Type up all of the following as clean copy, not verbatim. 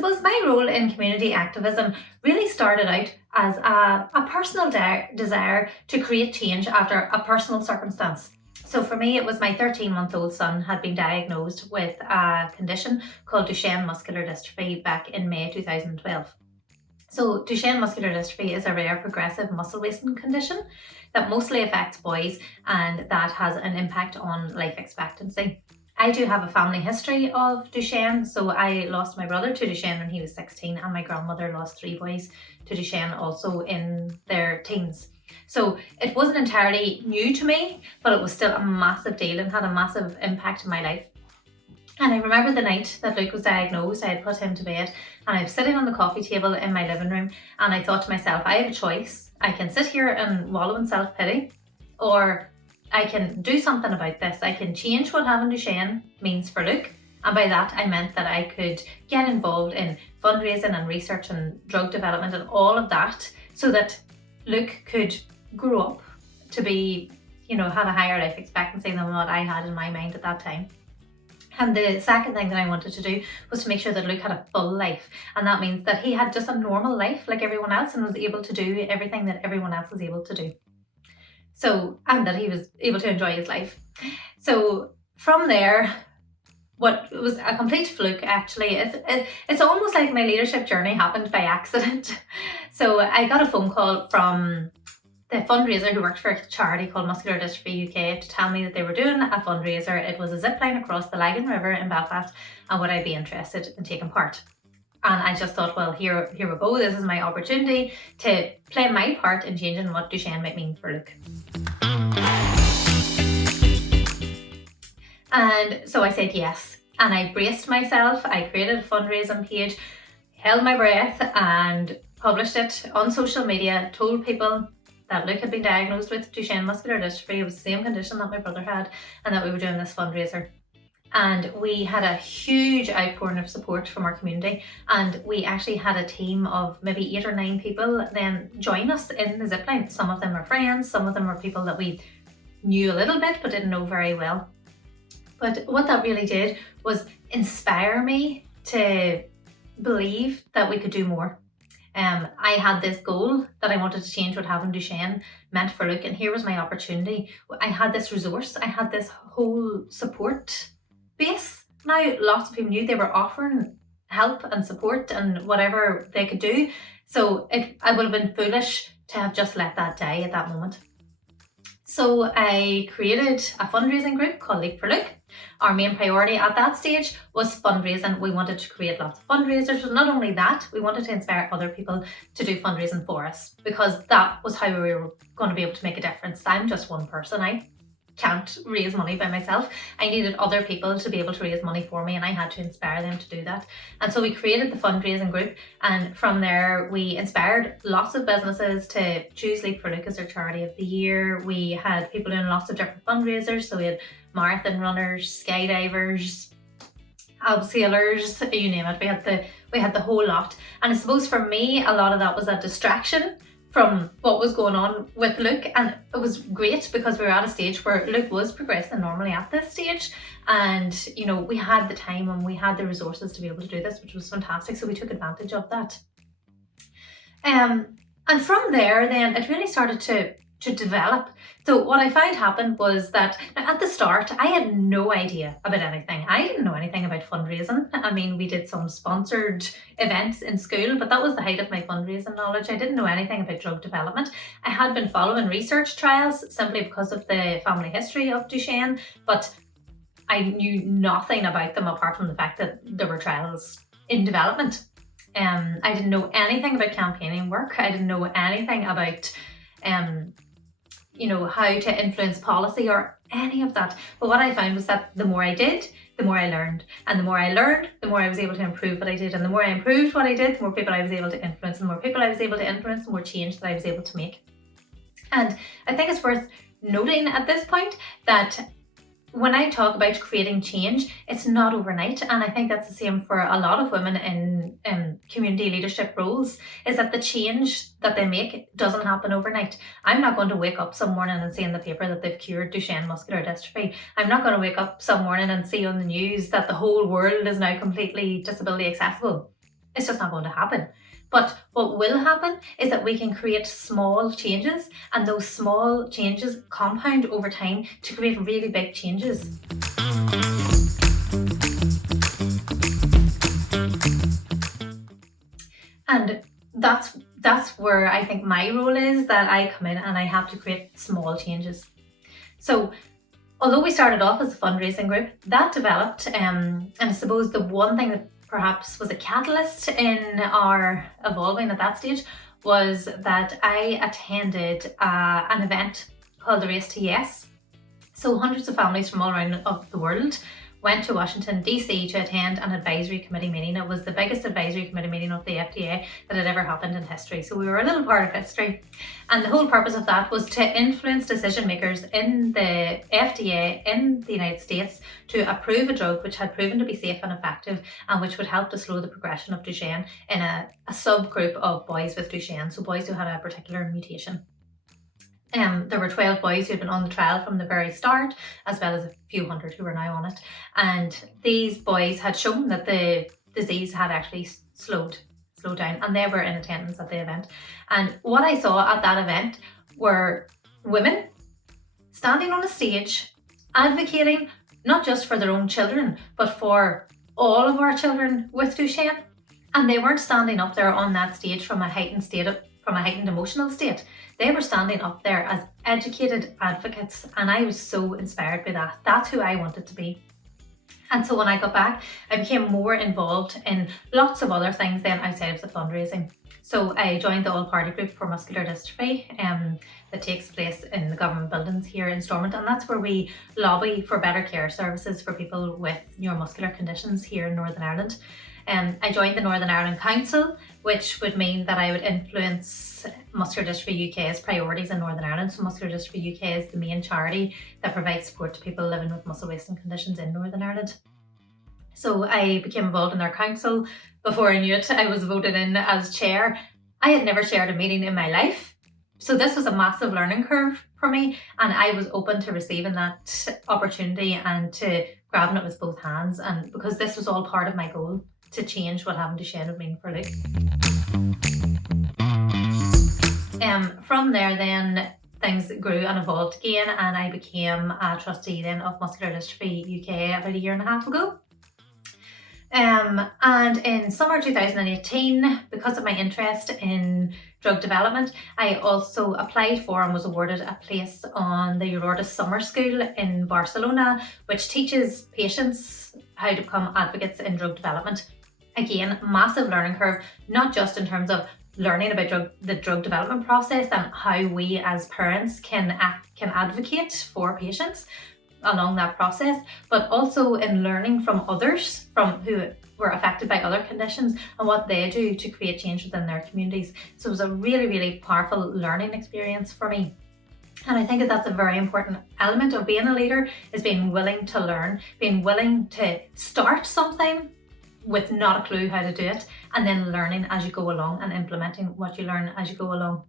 suppose my role in community activism really started out as a personal desire to create change after a personal circumstance. So for me, it was my 13-month-old son had been diagnosed with a condition called Duchenne muscular dystrophy back in May 2012. So Duchenne muscular dystrophy is a rare progressive muscle wasting condition that mostly affects boys, and that has an impact on life expectancy. I do have a family history of Duchenne, so I lost my brother to Duchenne when he was 16, and my grandmother lost 3 boys to Duchenne also in their teens. So it wasn't entirely new to me, but it was still a massive deal and had a massive impact in my life. And I remember the night that Luke was diagnosed, I had put him to bed, and I was sitting on the coffee table in my living room, and I thought to myself, I have a choice. I can sit here and wallow in self-pity, or I can do something about this. I can change what having Duchenne means for Luke. And by that, I meant that I could get involved in fundraising and research and drug development and all of that, so that Luke could grow up to be, have a higher life expectancy than what I had in my mind at that time. And the second thing that I wanted to do was to make sure that Luke had a full life. And that means that he had just a normal life like everyone else and was able to do everything that everyone else is able to do. And that he was able to enjoy his life. So from there, what was a complete fluke actually, it's almost like my leadership journey happened by accident. So I got a phone call from the fundraiser who worked for a charity called Muscular Dystrophy UK to tell me that they were doing a fundraiser. It was a zip line across the Lagan River in Belfast, and would I be interested in taking part? And I just thought, well, here we go. This is my opportunity to play my part in changing what Duchenne might mean for Luke. And so I said yes, and I braced myself. I created a fundraising page, held my breath, and published it on social media, told people that Luke had been diagnosed with Duchenne muscular dystrophy. It was the same condition that my brother had, and that we were doing this fundraiser. And we had a huge outpouring of support from our community, and we actually had a team of maybe 8 or 9 people then join us in the zipline. Some of them are friends, some of them are people that we knew a little bit but didn't know very well. But what that really did was inspire me to believe that we could do more. I had this goal that I wanted to change what having Duchenne meant for Luke, and here was my opportunity. I had this resource, I had this whole support base. Now lots of people knew they were offering help and support and whatever they could do. So I would have been foolish to have just let that die at that moment. So I created a fundraising group called Leap for Luke. Our main priority at that stage was fundraising. We wanted to create lots of fundraisers, but not only that, we wanted to inspire other people to do fundraising for us, because that was how we were going to be able to make a difference. I'm just one person. I can't raise money by myself. I needed other people to be able to raise money for me, and I had to inspire them to do that. And so we created the fundraising group, and from there we inspired lots of businesses to choose Leap for Luke as their charity of the year. We had people doing lots of different fundraisers, so we had marathon runners, skydivers, abseilers, you name it. We had the whole lot. And I suppose for me, a lot of that was a distraction from what was going on with Luke, and it was great because we were at a stage where Luke was progressing normally at this stage, and we had the time and we had the resources to be able to do this, which was fantastic. So we took advantage of that. And from there then it really started to develop. So what I found happened was that at the start, I had no idea about anything. I didn't know anything about fundraising. I mean, we did some sponsored events in school, but that was the height of my fundraising knowledge. I didn't know anything about drug development. I had been following research trials simply because of the family history of Duchenne, but I knew nothing about them apart from the fact that there were trials in development. I didn't know anything about campaigning work. I didn't know anything about how to influence policy or any of that. But what I found was that the more I did, the more I learned. And the more I learned, the more I was able to improve what I did. And the more I improved what I did, the more people I was able to influence. And the more people I was able to influence, the more change that I was able to make. And I think it's worth noting at this point that when I talk about creating change, it's not overnight. And I think that's the same for a lot of women in community leadership roles, is that the change that they make doesn't happen overnight. I'm not going to wake up some morning and see in the paper that they've cured Duchenne muscular dystrophy. I'm not going to wake up some morning and see on the news that the whole world is now completely disability accessible. It's just not going to happen. But what will happen is that we can create small changes, and those small changes compound over time to create really big changes. And that's where I think my role is, that I come in and I have to create small changes. So although we started off as a fundraising group, that developed, and I suppose the one thing that perhaps was a catalyst in our evolving at that stage was that I attended an event called the Race to Yes. So hundreds of families from all around of the world went to Washington DC to attend an advisory committee meeting. It was the biggest advisory committee meeting of the FDA that had ever happened in history. So we were a little part of history. And the whole purpose of that was to influence decision makers in the FDA in the United States to approve a drug which had proven to be safe and effective, and which would help to slow the progression of Duchenne in a subgroup of boys with Duchenne, so boys who had a particular mutation. There were 12 boys who had been on the trial from the very start, as well as a few hundred who were now on it. And these boys had shown that the disease had actually slowed down, and they were in attendance at the event. And what I saw at that event were women standing on a stage advocating not just for their own children, but for all of our children with Duchenne. And they weren't standing up there on that stage from a heightened emotional state. They were standing up there as educated advocates, and I was so inspired by that. That's who I wanted to be. And so when I got back, I became more involved in lots of other things then outside of the fundraising. So I joined the all-party group for muscular dystrophy that takes place in the government buildings here in Stormont, and that's where we lobby for better care services for people with neuromuscular conditions here in Northern Ireland. I joined the Northern Ireland Council, which would mean that I would influence Muscular Dystrophy UK's priorities in Northern Ireland. So Muscular Dystrophy UK is the main charity that provides support to people living with muscle wasting conditions in Northern Ireland. So I became involved in their council. Before I knew it, I was voted in as chair. I had never chaired a meeting in my life. So this was a massive learning curve for me, and I was open to receiving that opportunity and to grabbing it with both hands, and because this was all part of my goal to change what having Duchenne would mean for Luke. From there then things grew and evolved again, and I became a trustee then of Muscular Dystrophy UK about 1.5 years ago. And in summer 2018, because of my interest in drug development, I also applied for and was awarded a place on the Aurora Summer School in Barcelona, which teaches patients how to become advocates in drug development. Again, massive learning curve, not just in terms of learning about the drug development process and how we as parents can advocate for patients along that process, but also in learning from others who were affected by other conditions and what they do to create change within their communities. So it was a really, really powerful learning experience for me. And I think that's a very important element of being a leader, is being willing to learn, being willing to start something with not a clue how to do it, and then learning as you go along and implementing what you learn as you go along.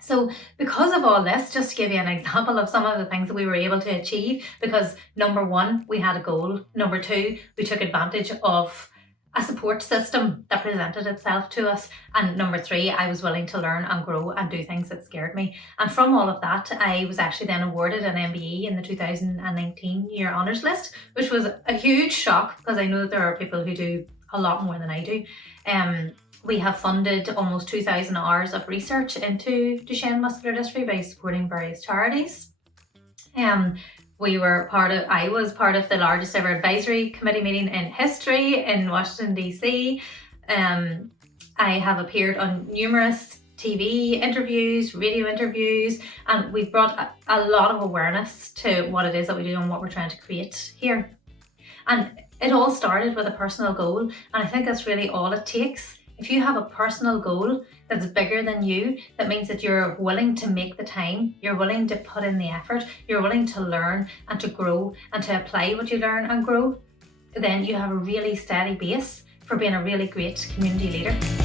So because of all this, just to give you an example of some of the things that we were able to achieve, because number one, we had a goal. Number two, we took advantage of a support system that presented itself to us. And number three, I was willing to learn and grow and do things that scared me. And from all of that, I was actually then awarded an MBE in the 2019 year honours list, which was a huge shock because I know that there are people who do a lot more than I do. We have funded almost 2,000 hours of research into Duchenne muscular dystrophy by supporting various charities. I was part of the largest ever advisory committee meeting in history in Washington DC. I have appeared on numerous TV interviews, radio interviews, and we've brought a lot of awareness to what it is that we do and what we're trying to create here. And it all started with a personal goal, and I think that's really all it takes. If you have a personal goal that's bigger than you, that means that you're willing to make the time, you're willing to put in the effort, you're willing to learn and to grow and to apply what you learn and grow, then you have a really steady base for being a really great community leader.